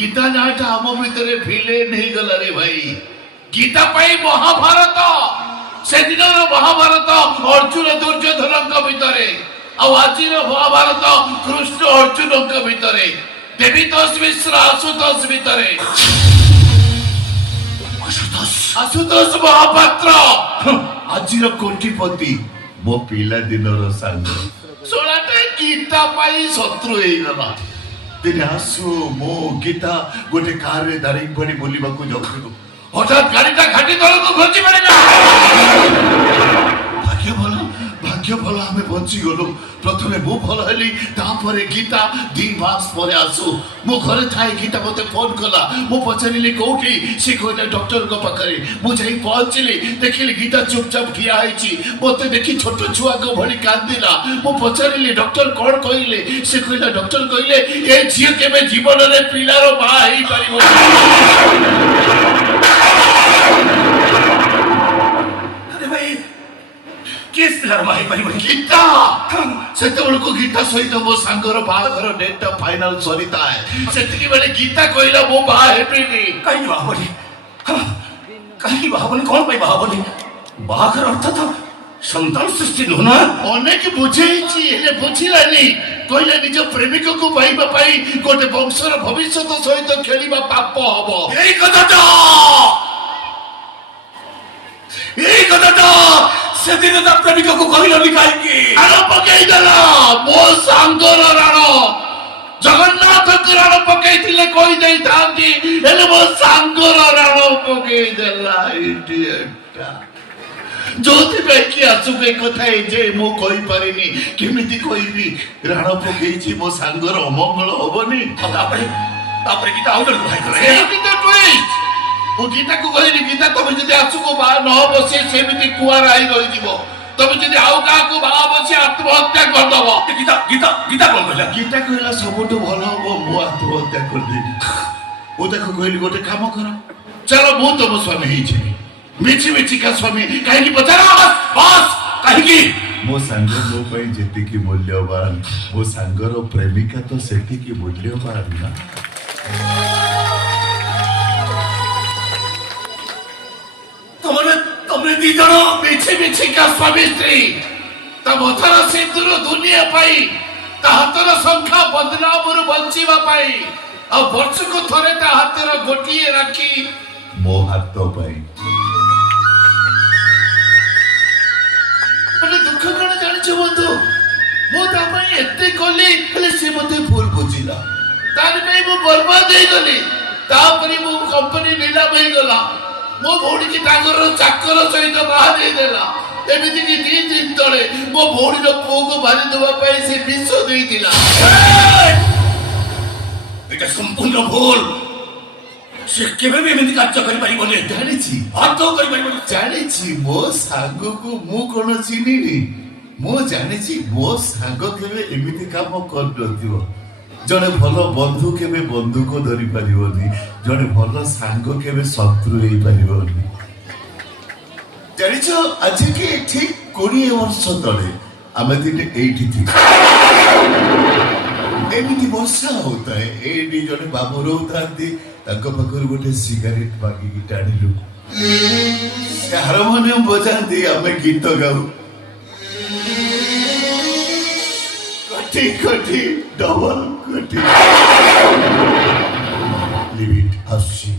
गीता नाटा आम भितर विलेन हो गला रे भाई गीता पाई महाभारत से दिन महाभारत अर्जुन दुर्योधन भितर आज महाभारत कृष्ण अर्जुन भितर देवीतोष मिश्र आशुतोष भितर आशुतोष महापात्र आज कोटिपति मो पिला दिन सांग सोनाटे गीता पाई शत्रु हो गला दिन आसु मो गीता गोटे कार रे दारी पड़ी बोलिबा को जाउथलु हठात गाड़ीटा घाटी तलक घोची पड़िला भाग्य भल आमे बंची गलो प्रथमे मु भल हली तापरे गीता 2 मास परे आसु मो घरे थाई गीता मते फोन कला मु पचारिली कोठी से कोटा डॉक्टर को पाखरे मु जाई पहुंचली देखिली गीता चुपचाप खिया आइची मते देखि छोट छुआ को भली कांदिला मु पचारिली डॉक्टर कोन कहिले से कहला डॉक्टर कहिले ए झियो केबे जीवन रे पिलारो बा हेई परिबो गीता को गीता सहित मो सांगर बाहाघर डेट फाइनल सरिता है सेतिकी बेले गीता कहला मो बा हेबिनी कहीं बाबनी कहीं बाबनी कौन पाई बाबनी बाहाघर अर्थ तो संतान सृष्टि नुना अनेक बुझेइची हेले बुझिलानी कहला निज प्रेमिक को पाइबा पाई गोटे वंशर भविष्यत सहित खेलिबा पाप हबो एई कथाटा से दिन ता प्रेमिक को कहलो निकाई की आरो पकेई देला मो सांगर राणो जगन्नाथ को राणो पकेई थिले कोई देई थांती हेले मो सांगर राणो पकेई देला इडियट जोति पे की आसु के कथा ए जे मो कोई पारिनी केमिति कोइबी राणो पकेई छी मो सांगर अमंगल होबनी तापरे गीता आउटर भाई करे सेमिति तो ट्विस्ट ओ गीता को कहली गीता तुम जदि आसु को बा न बसे सेमिति कुआर आई रही जीवो तुम जदि आउ का को बा बसे आत्महत्या कर दबो गीता गीता गीता कोन कहला गीता कहला सबटो भलो हो मो आत्महत्या कर दे ओ देखो कहली गोटे काम करो चलो मु तुम स्वामी ही छी मिछि का स्वामी काहे की पचारा बस काहे की मो संग मो पई जेति की मूल्यवान मो संगर प्रेमिका तो सेति की मूल्यवान ना तुमने दी जनो मिछि का स्वामी स्त्री ता मथर सिंदूर दुनिया पाई ता हातर संख्या बदनामरु बंचीबा पाई आ वर्ष को थरे ता हातर गोटिए राखी मो हाथ पाई मने दुख कोन जानि छ बंधु मो ता पाई एते कोली हेले से मते भूल बुझिला तार नै मो बर्बाद हे गली तापरी मो कंपनी नीलाम हे गला मो भौणी की टांगर चाकर सहित बाहर दे देला एमिति की 3 दिन तळे मो भौणी रो पुओ को मारि देबा पई से विष देइतिला एटा संपूर्ण भूल से केबे भी एमिति कार्य करि परिबने जानि छी हाथ तो करि परिबने जानि छी मो सांग को मु कोन चिनिनी मो जानि छी मो सांग केबे एमिति काम कर दथियो जने भलो बंधु केबे बंधु को धरि परिबोनी जने भलो सांग केबे शत्रु हेई परिबोनी जानिछो आज के ठीक 20 वर्ष तळे आमे दिने एठी थी एमिति वर्षा होता है एडी जने बाबू रोतांती ताको पकर गोटे सिगरेट बागी की टाणीलु से हारमोनियम बजांती आमे गीत गाऊ कटी डबल कटी लिव इट हसी